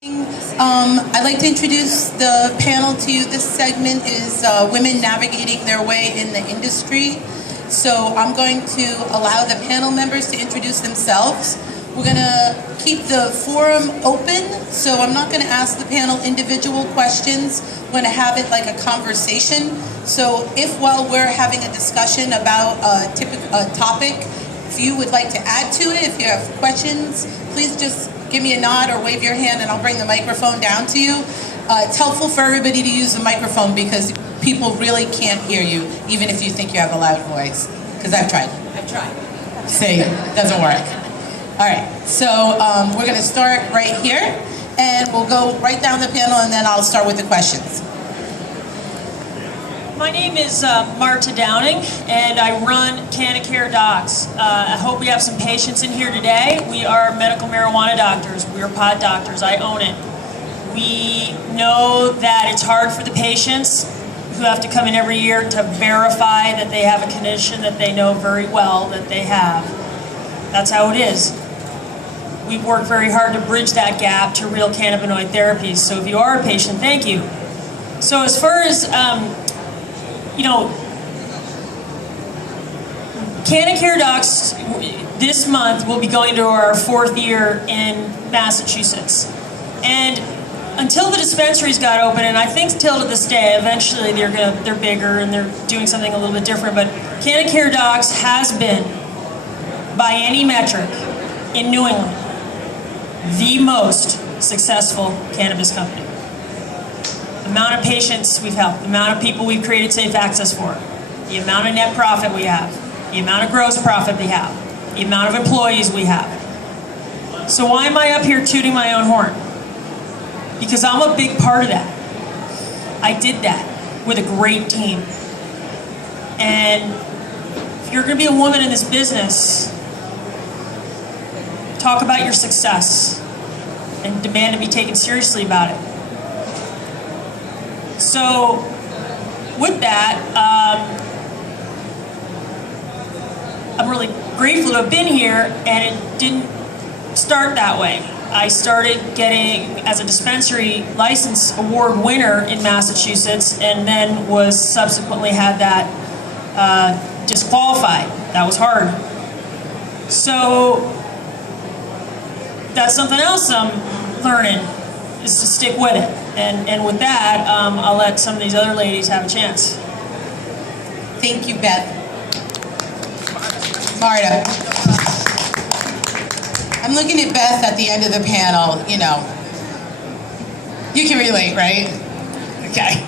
I'd like to introduce the panel to you. This segment is women navigating their way in the industry. So I'm going to allow the panel members to introduce themselves. We're going to keep the forum open, so I'm not going to ask the panel individual questions. We're going to have it like a conversation. So if while we're having a discussion about a topic, if you would like to add to it, if you have questions, please just give me a nod or wave your hand and I'll bring the microphone down to you. It's helpful for everybody to use the microphone because people really can't hear you, even if you think you have a loud voice. Because I've tried. See, it doesn't work. All right, so we're going to start right here, and we'll go right down the panel, and then I'll start with the questions. My name is Marta Downing, and I run NECANN Docs. I hope we have some patients in here today. We are medical marijuana doctors. We are pod doctors. I own it. We know that it's hard for the patients who have to come in every year to verify that they have a condition that they know very well that they have. That's how it is. We've worked very hard to bridge that gap to real cannabinoid therapies. So if you are a patient, thank you. So as far as NECANN Docs this month will be going to our 4th year in Massachusetts. And until the dispensaries got open, and I think still to this day, eventually they're bigger and they're doing something a little bit different, but NECANN Docs has been, by any metric, in New England, the most successful cannabis company. The amount of patients we've helped, the amount of people we've created safe access for, the amount of net profit we have, the amount of gross profit we have, the amount of employees we have. So why am I up here tooting my own horn? Because I'm a big part of that. I did that with a great team. And if you're going to be a woman in this business, talk about your success and demand to be taken seriously about it. So, with that, I'm really grateful to have been here, and it didn't start that way. I started getting as a dispensary license award winner in Massachusetts, and then was subsequently had that disqualified. That was hard. So that's something else I'm learning, is to stick with it. And with that, I'll let some of these other ladies have a chance. Thank you, Beth. Marta. I'm looking at Beth at the end of the panel, you know. You can relate, right? Okay.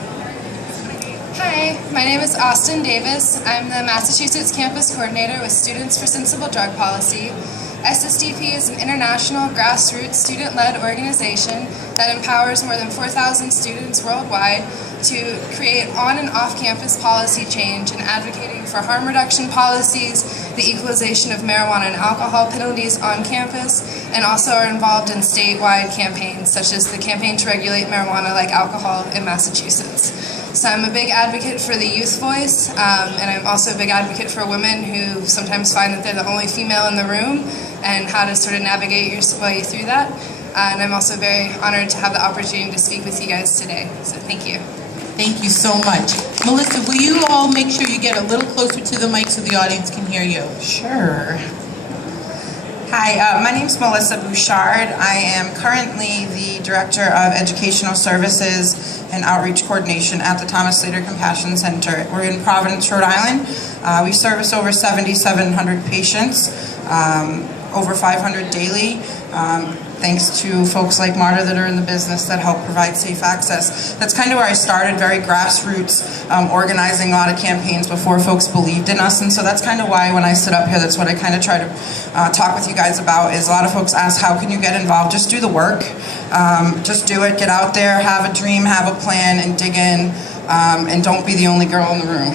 Hi, my name is Austin Davis. I'm the Massachusetts Campus Coordinator with Students for Sensible Drug Policy. SSDP is an international grassroots student-led organization that empowers more than 4,000 students worldwide to create on and off-campus policy change and advocating for harm reduction policies, the equalization of marijuana and alcohol penalties on campus, and also are involved in statewide campaigns such as the Campaign to Regulate Marijuana Like Alcohol in Massachusetts. So I'm a big advocate for the youth voice, and I'm also a big advocate for women who sometimes find that they're the only female in the room, and how to sort of navigate your way through that. And I'm also very honored to have the opportunity to speak with you guys today. So thank you. Thank you so much. Melissa, will you all make sure you get a little closer to the mic so the audience can hear you? Sure. Hi, my name's Melissa Bouchard. I am currently the Director of Educational Services and Outreach Coordination at the Thomas Slater Compassion Center. We're in Providence, Rhode Island. We service over 7,700 patients, over 500 daily. Thanks to folks like Marta that are in the business that help provide safe access. That's kind of where I started, very grassroots, organizing a lot of campaigns before folks believed in us. And so that's kind of why when I sit up here, that's what I kind of try to talk with you guys about, is a lot of folks ask, how can you get involved? Just do the work. Just do it, get out there, have a dream, have a plan, and dig in. And don't be the only girl in the room.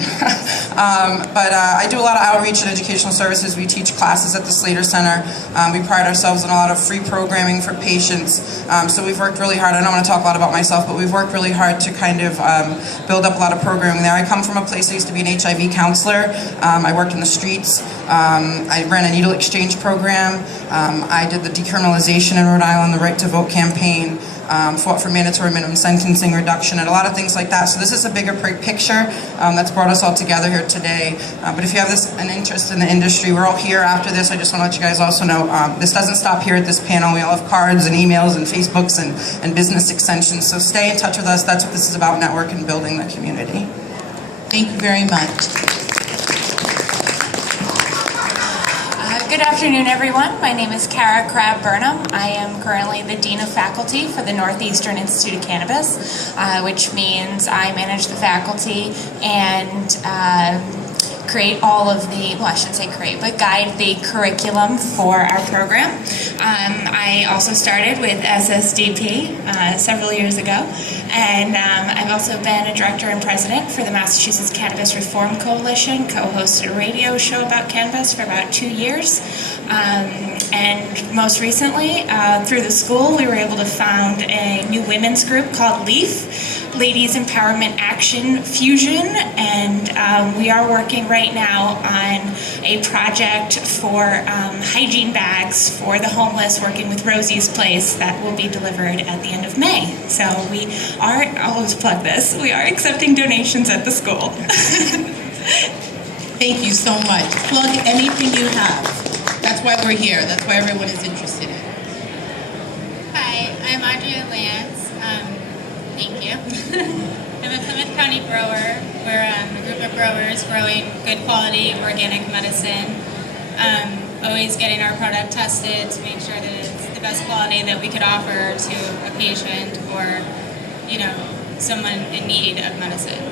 But I do a lot of outreach and educational services. We teach classes at the Slater Center. We pride ourselves on a lot of free programming for patients. So we've worked really hard. I don't want to talk a lot about myself, but we've worked really hard to kind of build up a lot of programming there. I come from a place I used to be an HIV counselor. I worked in the streets. I ran a needle exchange program. I did the decriminalization in Rhode Island, the Right to Vote campaign. fought for mandatory minimum sentencing reduction, and a lot of things like that. So this is a bigger picture that's brought us all together here today. But if you have an interest in the industry, we're all here after this. I just want to let you guys also know this doesn't stop here at this panel. We all have cards and emails and Facebooks and business extensions. So stay in touch with us. That's what this is about, network and building the community. Thank you very much. Good afternoon, everyone. My name is Kara Crabb-Burnham. I am currently the Dean of Faculty for the Northeastern Institute of Cannabis, which means I manage the faculty and create all of the, well, I shouldn't say create, but guide the curriculum for our program. I also started with SSDP several years ago, and I've also been a director and president for the Massachusetts Cannabis Reform Coalition, co-hosted a radio show about cannabis for about 2 years. And most recently, through the school, we were able to found a new women's group called LEAF, Ladies Empowerment Action Fusion, and we are working right now on a project for hygiene bags for the homeless, working with Rosie's Place, that will be delivered at the end of May. So we are, I'll just plug this, we are accepting donations at the school. Thank you so much. Plug anything you have. That's why we're here. That's why everyone is interested in. Hi, I'm Audrey Lance. Thank you. I'm a Plymouth County grower. We're a group of growers growing good quality organic medicine. Always getting our product tested to make sure that it's the best quality that we could offer to a patient or, you know, someone in need of medicine.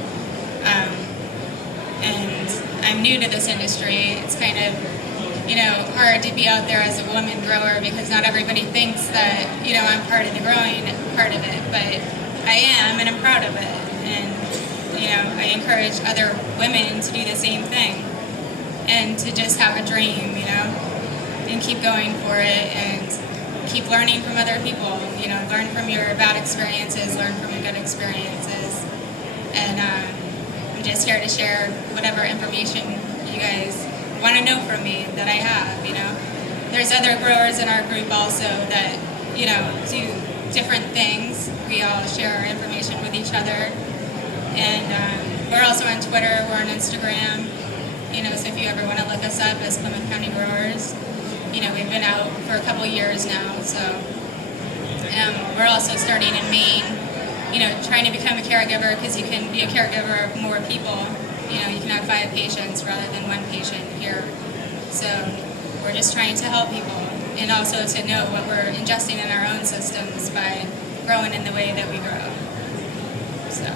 And I'm new to this industry. It's kind of, you know, hard to be out there as a woman grower because not everybody thinks that, you know, I'm part of the growing part of it, but I am, and I'm proud of it. And, you know, I encourage other women to do the same thing and to just have a dream, you know, and keep going for it and keep learning from other people, you know, learn from your bad experiences, learn from your good experiences. And I'm just here to share whatever information you guys want to know from me that I have, you know. There's other growers in our group also that, you know, do different things. We all share our information with each other. And we're also on Twitter, we're on Instagram, you know, so if you ever want to look us up as Plymouth County Growers, you know, we've been out for a couple years now, so we're also starting in Maine, you know, trying to become a caregiver because you can be a caregiver of more people. You know, you can have 5 patients rather than 1 patient here. So we're just trying to help people and also to know what we're ingesting in our own systems by growing in the way that we grow. So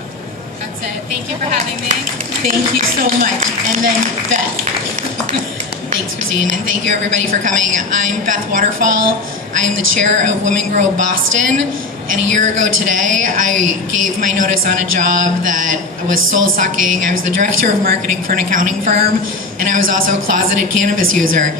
that's it. Thank you for having me. Thank you so much. And then Beth. Thanks, Christine, and thank you everybody for coming. I'm Beth Waterfall. I'm the chair of Women Grow Boston, and a year ago today, I gave my notice on a job that was soul-sucking. I was the director of marketing for an accounting firm, and I was also a closeted cannabis user.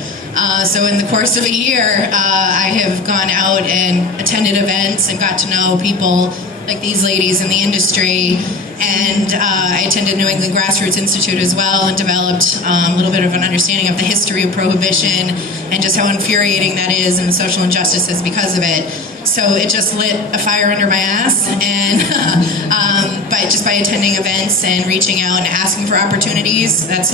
So in the course of a year, I have gone out and attended events and got to know people like these ladies in the industry. And I attended New England Grassroots Institute as well and developed a little bit of an understanding of the history of prohibition and just how infuriating that is and the social injustices because of it. So it just lit a fire under my ass, and by attending events and reaching out and asking for opportunities, that's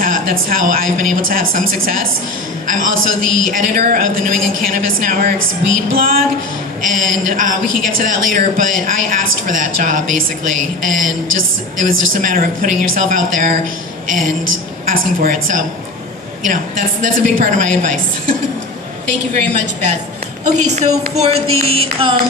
how I've been able to have some success. I'm also the editor of the New England Cannabis Network's Weed blog, and we can get to that later, but I asked for that job basically, and it was just a matter of putting yourself out there and asking for it. So, you know, that's a big part of my advice. Thank you very much, Beth. Okay, so for the